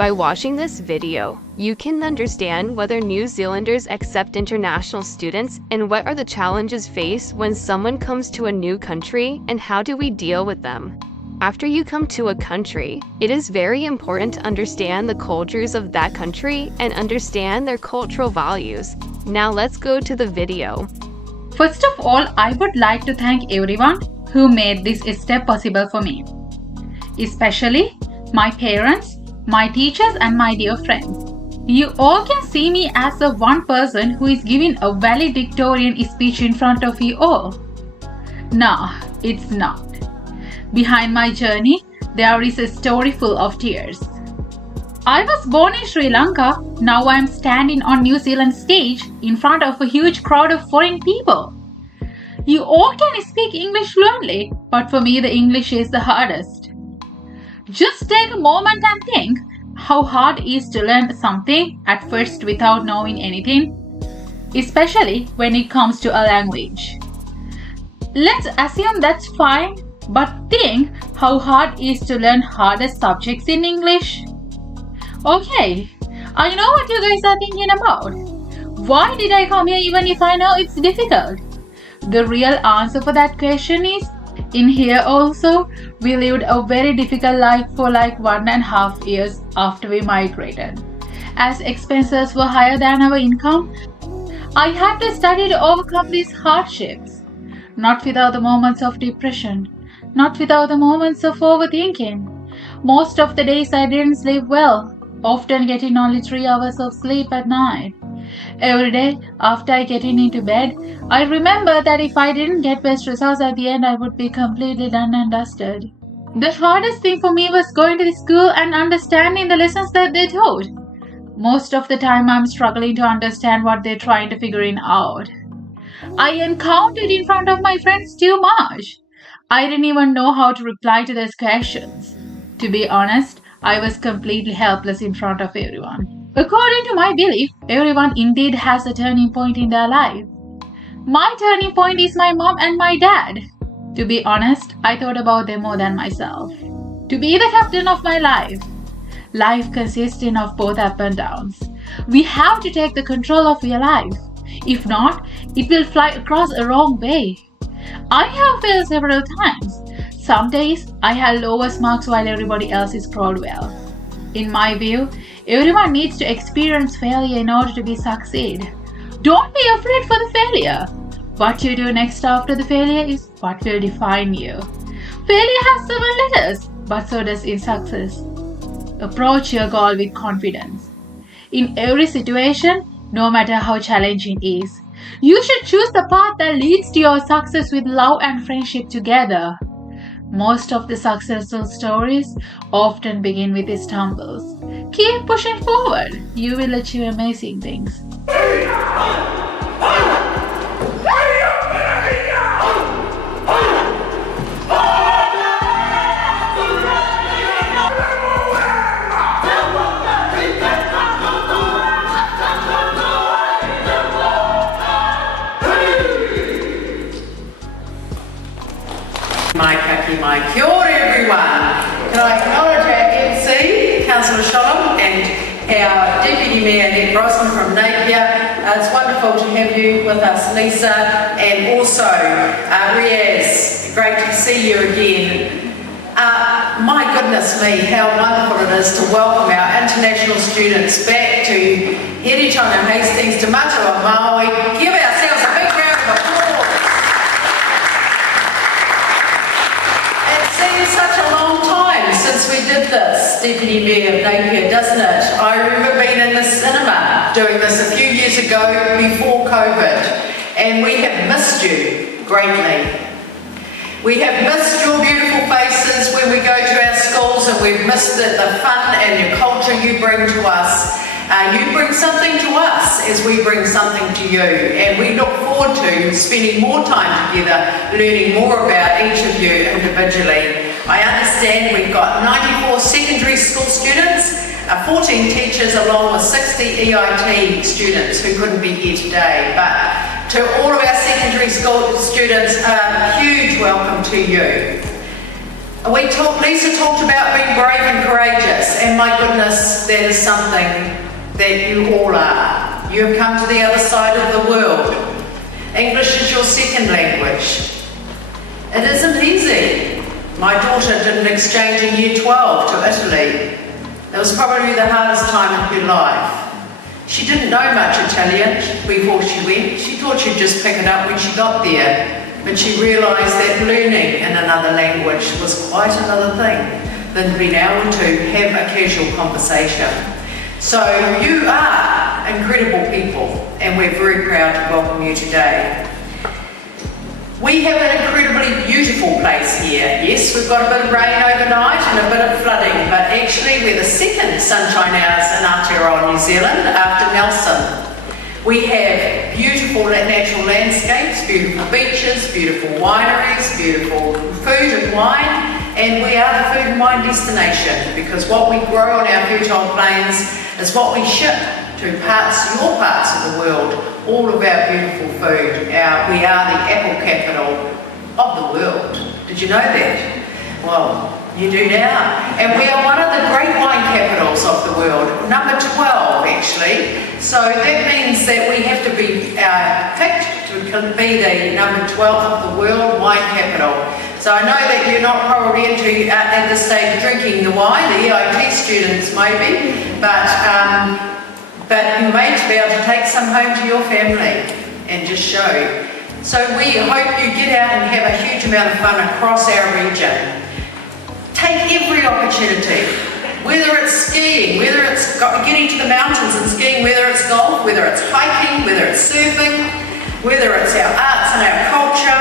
By watching this video, you can understand whether New Zealanders accept international students and what are the challenges faced when someone comes to a new country and how do we deal with them. After you come to a country, it is very important to understand the cultures of that country and understand their cultural values. Now let's go to the video. First of all, I would like to thank everyone who made this step possible for me, especially my parents, my teachers and my dear friends. You all can see me as the one person who is giving a valedictorian speech in front of you all. No, it's not. Behind my journey, there is a story full of tears. I was born in Sri Lanka. Now I am standing on New Zealand stage in front of a huge crowd of foreign people. You all can speak English fluently, but for me the English is the hardest. Just take a moment and think how hard it is to learn something at first without knowing anything, especially when it comes to a language. Let's assume that's fine, but think how hard it is to learn hardest subjects in English. Okay, I know what you guys are thinking about. Why did I come here even if I know it's difficult? The real answer for that question is, in here also, we lived a very difficult life for like 1.5 years after we migrated. As expenses were higher than our income, I had to study to overcome these hardships. Not without the moments of depression, not without the moments of overthinking. Most of the days I didn't sleep well, often getting only 3 hours of sleep at night. Every day after I getting into bed, I remember that if I didn't get best results at the end, I would be completely done and dusted. The hardest thing for me was going to the school and understanding the lessons that they taught. Most of the time I'm struggling to understand what they're trying to figure out. I encountered in front of my friends too much. I didn't even know how to reply to those questions. To be honest, I was completely helpless in front of everyone. According to my belief, everyone indeed has a turning point in their life. My turning point is my mom and my dad. To be honest, I thought about them more than myself. To be the captain of my life. Life consisting of both up and downs. We have to take the control of your life. If not, it will fly across a wrong way. I have failed several times. Some days, I had lowest marks while everybody else scored well. In my view, everyone needs to experience failure in order to be succeed. Don't be afraid for the failure. What you do next after the failure is what will define you. Failure has 7 letters, but so does in success. Approach your goal with confidence. In every situation, no matter how challenging it is, you should choose the path that leads to your success with love and friendship together. Most of the successful stories often begin with stumbles. Keep pushing forward. You will achieve amazing things. Mai kaki mai. Kia ora everyone. Can I acknowledge our MC, Councillor Sholom, and our Deputy Mayor, Nick Brosnan from Napier. It's wonderful to have you with us, Lisa, and also Riaz. Great to see you again. My goodness me, how wonderful it is to welcome our international students back to Heritonga Hastings, to Matua Maui. Give ourselves a big round of applause. It's such a long time since we did this, Deputy Mayor of Napier, doesn't it? I remember being in the cinema doing this a few years ago before COVID, and we have missed you greatly. We have missed your beautiful faces when we go to our schools, and we've missed the fun and your culture you bring to us. You bring something to us as we bring something to you, and we look forward to spending more time together, learning more about each of you individually. I understand we've got 94 secondary school students, 14 teachers along with 60 EIT students who couldn't be here today, but to all of our secondary school students, a huge welcome to you. Lisa talked about being brave and courageous, and my goodness, that is something that you all are. You have come to the other side of the world. English is your second language. It isn't easy. My daughter did an exchange in year 12 to Italy. It was probably the hardest time in her life. She didn't know much Italian before she went. She thought she'd just pick it up when she got there. But she realised that learning in another language was quite another thing than being able to have a casual conversation. So you are incredible people, and we're very proud to welcome you today. We have an incredibly beautiful place here. Yes, we've got a bit of rain overnight and a bit of flooding, but actually we're the second sunshine hours in Aotearoa, New Zealand, after Nelson. We have beautiful natural landscapes, beautiful beaches, beautiful wineries, beautiful food and wine, and we are the food and wine destination because what we grow on our fertile plains is what we ship to your parts of the world, all of our beautiful food. We are the apple capital of the world. Did you know that? Well, you do now. And we are one of the great wine capitals of the world, number 12 actually. So that means that we have to be picked to be the number 12 of the world wine capital. So I know that you're not probably into, at this stage, drinking the wine, the EIT students maybe, but you may be able to take some home to your family and just show. So we hope you get out and have a huge amount of fun across our region. Take every opportunity, whether it's skiing, whether it's getting to the mountains and skiing, whether it's golf, whether it's hiking, whether it's surfing, whether it's our arts and our culture,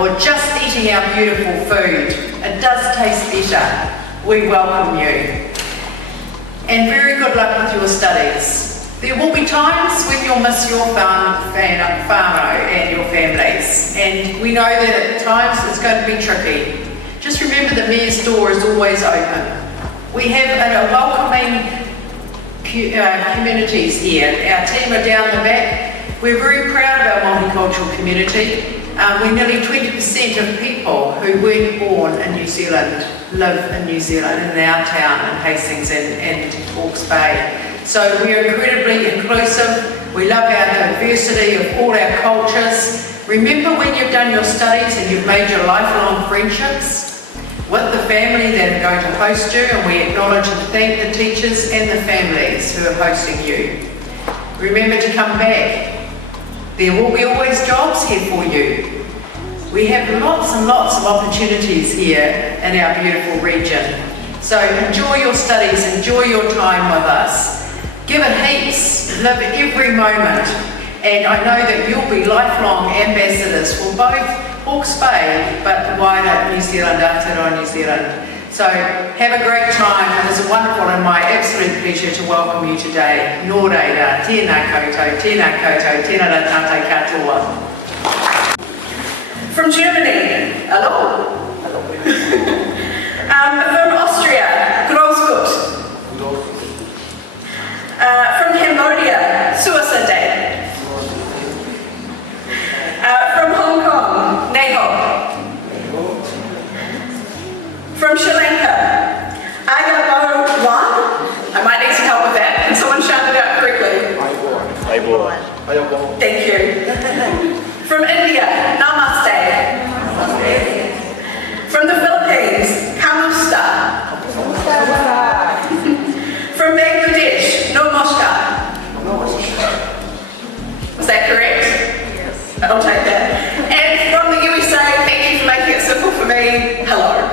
or just eating our beautiful food. It does taste better. We welcome you. And very good luck with your studies. There will be times when you'll miss your whānau and your families, and we know that at times it's going to be tricky. Just remember the Mayor's door is always open. We have a welcoming communities here. Our team are down the back. We're very proud of our multicultural community. We're nearly 20% of people who weren't born in New Zealand live in New Zealand, in our town, in Hastings and Hawke's Bay. So we're incredibly inclusive. We love our diversity of all our cultures. Remember when you've done your studies and you've made your lifelong friendships with the family that are going to host you, and we acknowledge and thank the teachers and the families who are hosting you. Remember to come back. There will be always jobs here for you. We have lots and lots of opportunities here in our beautiful region. So enjoy your studies, enjoy your time with us. Give it heaps, live every moment. And I know that you'll be lifelong ambassadors for both Hawke's Bay, but the wider New Zealand, Aotearoa New Zealand. So have a great time. It is wonderful and my absolute pleasure to welcome you today. Nō reira, tēnā koutou, tēnā rā tātou katoa. From Germany, hello. From Austria, grüß Gott. From Cambodia, suasade. From Hong Kong, nei ho. From Sri Lanka, Agabo Wan. I might need some help with that. Can someone shout it out correctly? Thank you. From India, Namaste. From the Philippines, Kamusta. From Bangladesh, Namaskar. Was that correct? Yes. I'll take that. And from the USA, thank you for making it simple for me. Hello.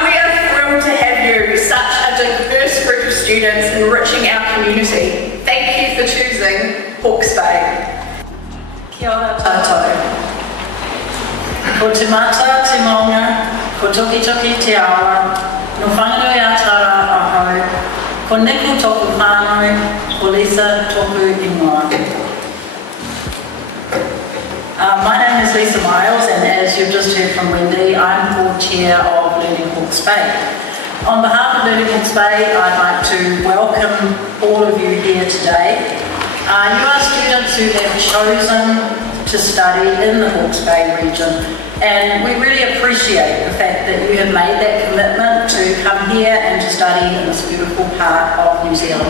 We are thrilled to have you, such a diverse group of students enriching our community. Thank you for choosing Hawke's Bay. Kia ora tātou. Ko te mata, te maunga, ko toki toki te awa, no whanganui ātara ahau, ko neku toku whānau, ko Lisa toku ingoa. My name is Lisa Miles, and as you've just heard from Wendy, I'm board chair of Learning Hawke's Bay. On behalf of Learning Hawke's Bay, I'd like to welcome all of you here today. You are students who have chosen to study in the Hawke's Bay region And we really appreciate the fact that you have made that commitment to come here and to study in this beautiful part of New Zealand.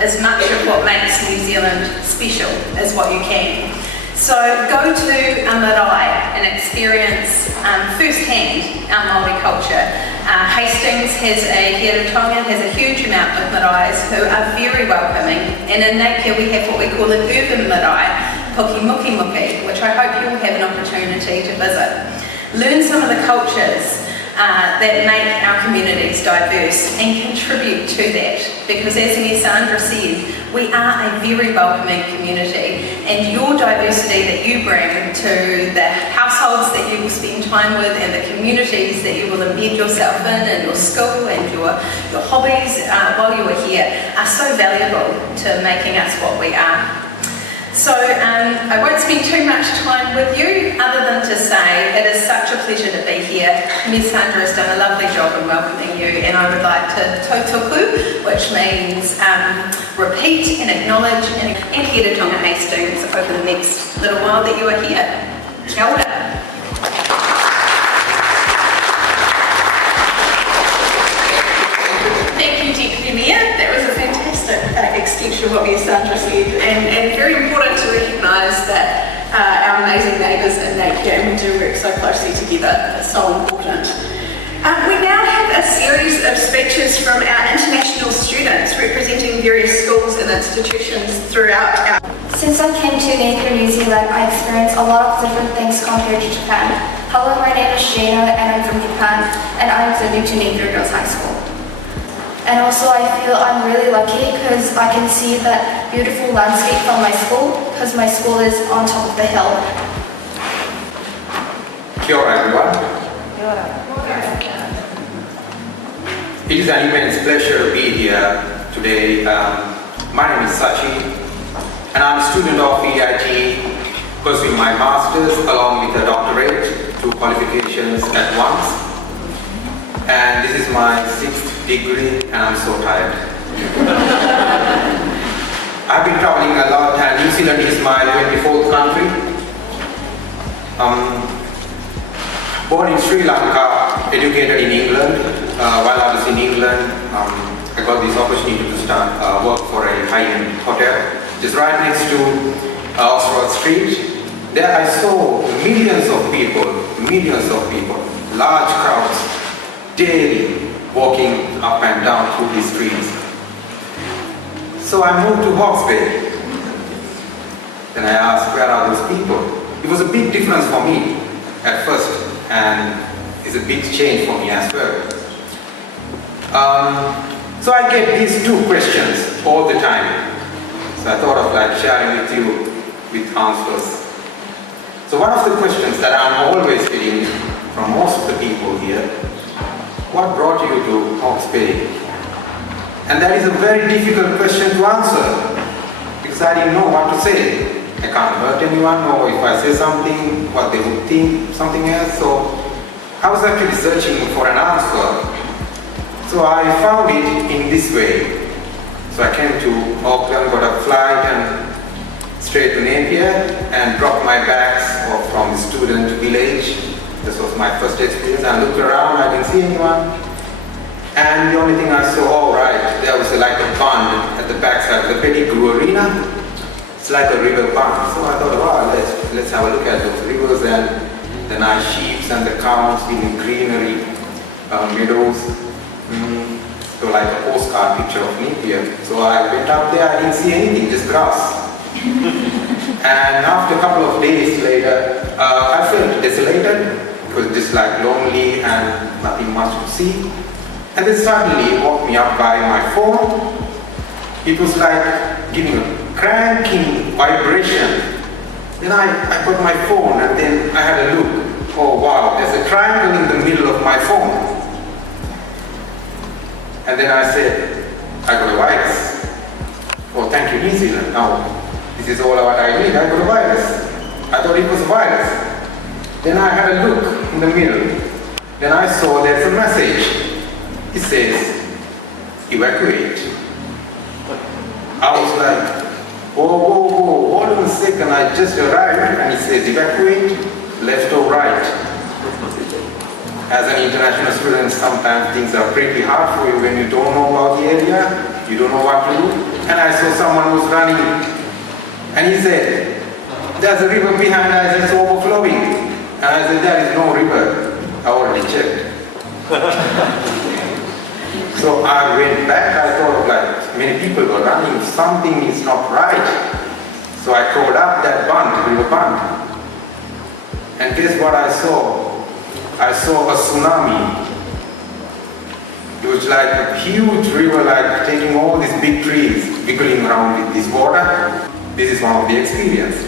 As much of what makes New Zealand special as what you can. So go to a marae and experience firsthand our Māori culture. Hastings has Hieratonga has a huge amount of maraes who are very welcoming, and in Napier we have what we call an urban marae, Puki Muki Muki, which I hope you'll have an opportunity to visit. Learn some of the cultures that make our communities diverse and contribute to that, because as Sandra said, we are a very welcoming community, and your diversity that you bring to the households that you will spend time with and the communities that you will embed yourself in and your school and your hobbies while you are here are so valuable to making us what we are. So I won't spend too much time with you other than to say it is such a pleasure to be here. Ms. Sandra has done a lovely job in welcoming you, and I would like to tautoku, which means repeat and acknowledge and Hieratonga Hastings over the next little while that you are here. Kia ora. Thank you, Deputy Mayor. That was a fantastic extension of what Ms. Sandra said, and very important to recognise that our amazing neighbours in Napier, and we do work so closely together. It's so important. We now have a series of speeches from our international students representing various schools and institutions throughout our... Since I came to Napier, New Zealand, I experienced a lot of different things compared to Japan. Hello, my name is Shana and I'm from Japan, and I'm attending to Napier Girls High School. And also I feel I'm really lucky because I can see that beautiful landscape from my school, because my school is on top of the hill. Kia ora everyone. It is an immense pleasure to be here today. My name is Sachi, and I'm a student of EIT pursuing my master's along with a doctorate, 2 qualifications at once. And this is my 6th degree, and I'm so tired. I've been traveling a lot, and New Zealand is my 24th country. Born in Sri Lanka, educated in England. While I was in England, I got this opportunity to start work for a high-end hotel, just right next to Oxford Street. There I saw millions of people, large crowds, daily walking up and down through these streets. So I moved to Hawke's Bay. Then I asked, where are those people? It was a big difference for me at first, and it's a big change for me as well. So I get these 2 questions all the time. So I thought of sharing with you with answers. So one of the questions that I'm always getting from most of the people here, what brought you to Hawke's Bay? And that is a very difficult question to answer, because I didn't know what to say. I can't hurt anyone, or if I say something, what they would think, something else. So I was actually searching for an answer. So I found it in this way. So I came to Auckland, got a flight and straight to Napier and dropped my bags from the student village. This was my first experience. I looked around, I didn't see anyone. And the only thing I saw, there was like a pond at the backside of the Pettigrew Arena. It's like a river pond. So I thought, wow, let's have a look at those rivers and the nice sheep and the cows in greenery, meadows. So like a postcard picture of Napier. So I went up there, I didn't see anything, just grass. And after a couple of days later, I felt desolated. It was just like lonely and nothing much to see. And then suddenly it woke me up by my phone. It was like giving a cranking vibration. Then I got my phone and then I had a look. Oh wow, there's a triangle in the middle of my phone. And then I said, I got a virus. Oh, thank you, New Zealand. Now, this is all what I need. I got a virus. I thought it was a virus. Then I had a look in the mirror. Then I saw there's a message. It says, evacuate. I was like, whoa, hold on a second. I just arrived and it says evacuate. left or right. As an international student, sometimes things are pretty hard for you when you don't know about the area, you don't know what to do. And I saw someone was running, and he said, "There's a river behind us, it's overflowing." And I said, "There is no river, I already checked." So I went back, I thought like many people were running, something is not right. So I called up that river bund. And guess what I saw? I saw a tsunami. It was like a huge river, like taking all these big trees, wiggling around with this water. This is one of the experiences.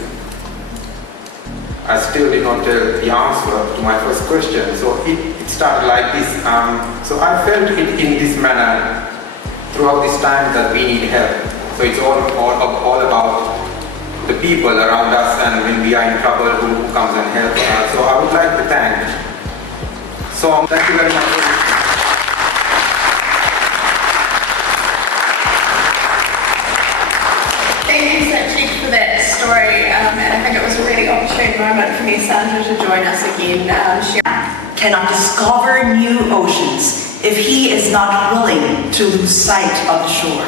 I still did not tell the answer to my first question. So it started like this. So I felt it in this manner throughout this time that we need help. So it's all about the people around us, and when we are in trouble, who comes and helps us. So I would like to thank. So thank you very much. Thank you, Sachik, for that story, and I think it was a really opportune moment for me, Sandra, to join us again. Cannot discover new oceans if he is not willing to lose sight of the shore.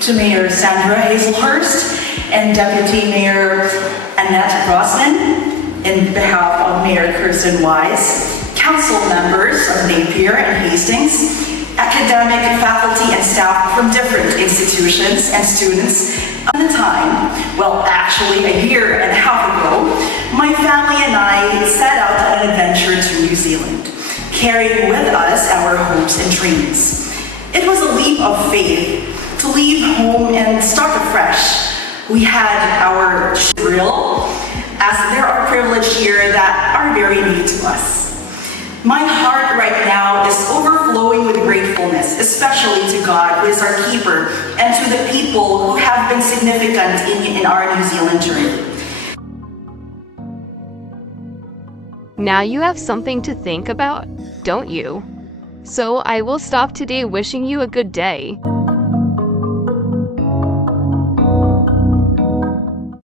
To Mayor Sandra Hazelhurst and Deputy Mayor Annette Grossman, in behalf of Mayor Kirsten Wise, council members of Napier and Hastings, academic faculty and staff from different institutions and students. At the time, well, actually a year and a half ago, my family and I set out on an adventure to New Zealand, carrying with us our hopes and dreams. It was a leap of faith to leave home and start afresh. We had our drill, as there are privileges here that are very new to us. My heart right now is overflowing with gratefulness, especially to God, who is our keeper, and to the people who have been significant in our New Zealand journey. Now you have something to think about, don't you? So I will stop today wishing you a good day.